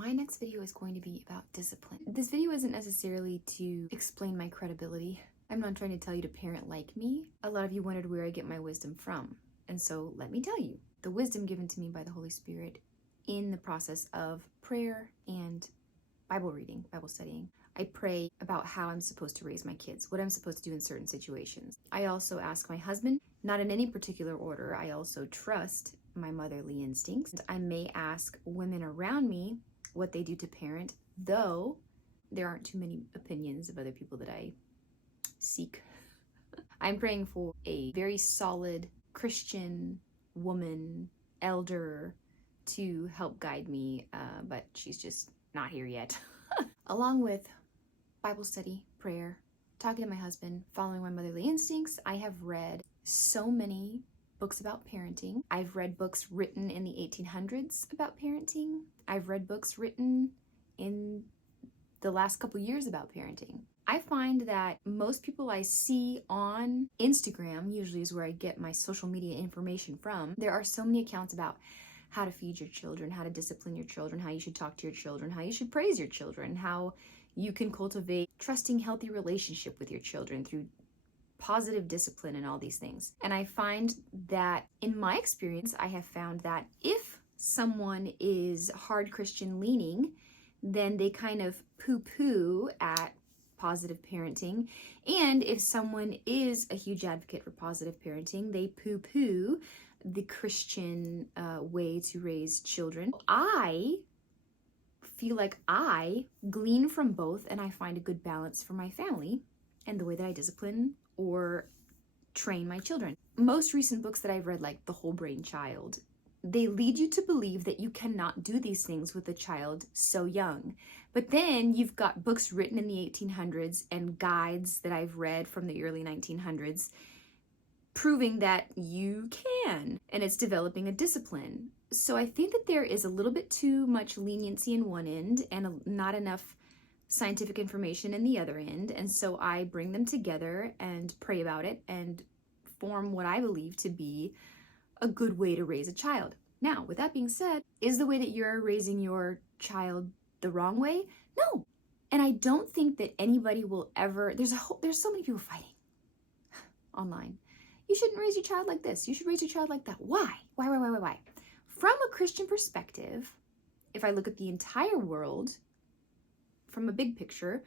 My next video is going to be about discipline. This video isn't necessarily to explain my credibility. I'm not trying to tell you to parent like me. A lot of you wondered where I get my wisdom from. And so let me tell you, the wisdom given to me by the Holy Spirit in the process of prayer and Bible reading, Bible studying. I pray about how I'm supposed to raise my kids, what I'm supposed to do in certain situations. I also ask my husband, not in any particular order. I also trust my motherly instincts. I may ask women around me what they do to parent, though there aren't too many opinions of other people that I seek. I'm praying for a very solid Christian woman, elder, to help guide me, but she's just not here yet. Along with Bible study, prayer, talking to my husband, following my motherly instincts, I have read so many books about parenting. I've read books written in the 1800s about parenting. I've read books written in the last couple years about parenting. I find that most people I see on Instagram, usually is where I get my social media information from, there are so many accounts about how to feed your children, how to discipline your children, how you should talk to your children, how you should praise your children, how you can cultivate trusting, healthy relationship with your children through positive discipline and all these things. And I find that in my experience, I have found that if someone is hard Christian leaning, then they kind of poo-poo at positive parenting. And if someone is a huge advocate for positive parenting, they poo-poo the Christian way to raise children. I feel like I glean from both and I find a good balance for my family and the way that I discipline or train my children. Most recent books that I've read, like The Whole Brain Child, they lead you to believe that you cannot do these things with a child so young. But then you've got books written in the 1800s and guides that I've read from the early 1900s proving that you can, and it's developing a discipline. So I think that there is a little bit too much leniency in one end and not enough scientific information in the other end. And so I bring them together and pray about it and form what I believe to be a good way to raise a child. Now, with that being said, is the way that you're raising your child the wrong way? No. And I don't think that anybody will ever, there's so many people fighting online. You shouldn't raise your child like this. You should raise your child like that. Why? Why? From a Christian perspective, if I look at the entire world from a big picture,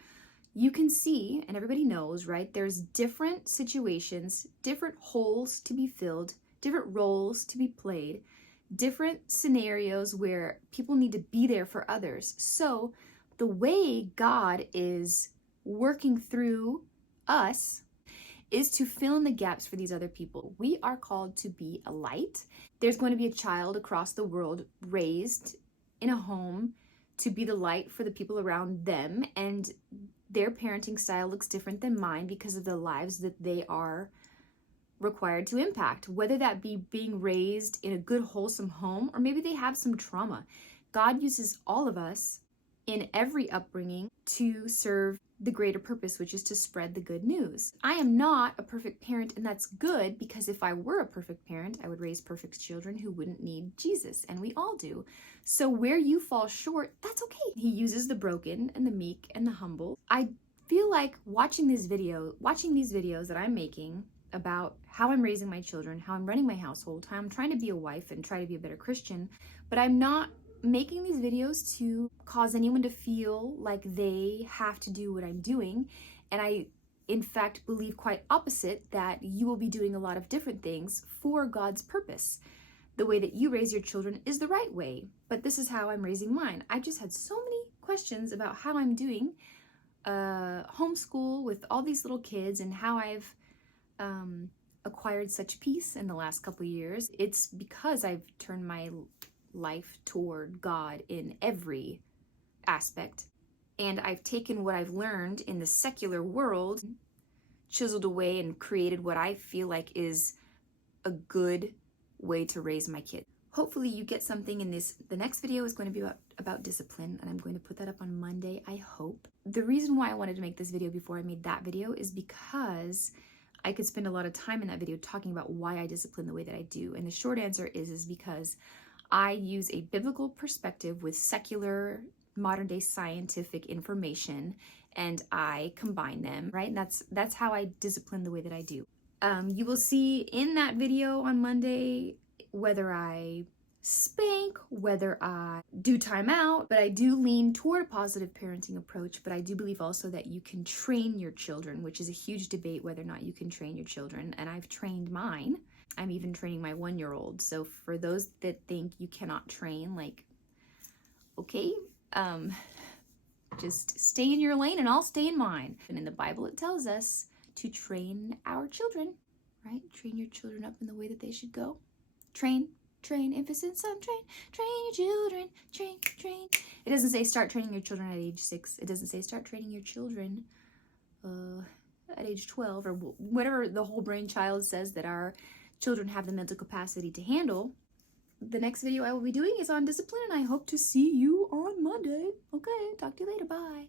you can see, and everybody knows, right? There's different situations, different holes to be filled, different roles to be played, different scenarios where people need to be there for others. So the way God is working through us is to fill in the gaps for these other people. We are called to be a light. There's going to be a child across the world raised in a home to be the light for the people around them, and their parenting style looks different than mine because of the lives that they are required to impact, whether that be being raised in a good, wholesome home, or maybe they have some trauma. God uses all of us in every upbringing to serve the greater purpose, which is to spread the good news. I am not a perfect parent, and that's good, because if I were a perfect parent, I would raise perfect children who wouldn't need Jesus, and we all do. So where you fall short, that's okay. He uses the broken and the meek and the humble. I feel like watching these videos that I'm making about how I'm raising my children, how I'm running my household, how I'm trying to be a wife and try to be a better Christian, but I'm not making these videos to cause anyone to feel like they have to do what I'm doing. And I, in fact, believe quite opposite, that you will be doing a lot of different things for God's purpose. The way that you raise your children is the right way, but this is how I'm raising mine. I've just had so many questions about how I'm doing homeschool with all these little kids and how I've acquired such peace in the last couple years. It's because I've turned my life toward God in every aspect, and I've taken what I've learned in the secular world, chiseled away, and created what I feel like is a good way to raise my kids. Hopefully you get something in this. The next video is going to be about discipline, and I'm going to put that up on Monday, I hope. The reason why I wanted to make this video before I made that video is because I could spend a lot of time in that video talking about why I discipline the way that I do. And the short answer is because I use a biblical perspective with secular modern day scientific information and I combine them, right? And that's how I discipline the way that I do. You will see in that video on Monday whether I spank, whether I do time out, but I do lean toward a positive parenting approach. But I do believe also that you can train your children, which is a huge debate whether or not you can train your children. And I've trained mine. I'm even training my 1-year-old. So for those that think you cannot train, like, okay, just stay in your lane and I'll stay in mine. And in the Bible, it tells us to train our children, right? Train your children up in the way that they should go. Train, emphasis on train your children, train. It doesn't say start training your children at age 6. It doesn't say start training your children at age 12 or whatever the whole brain child says that our children have the mental capacity to handle. The next video I will be doing is on discipline, and I hope to see you on Monday. Okay, talk to you later. Bye.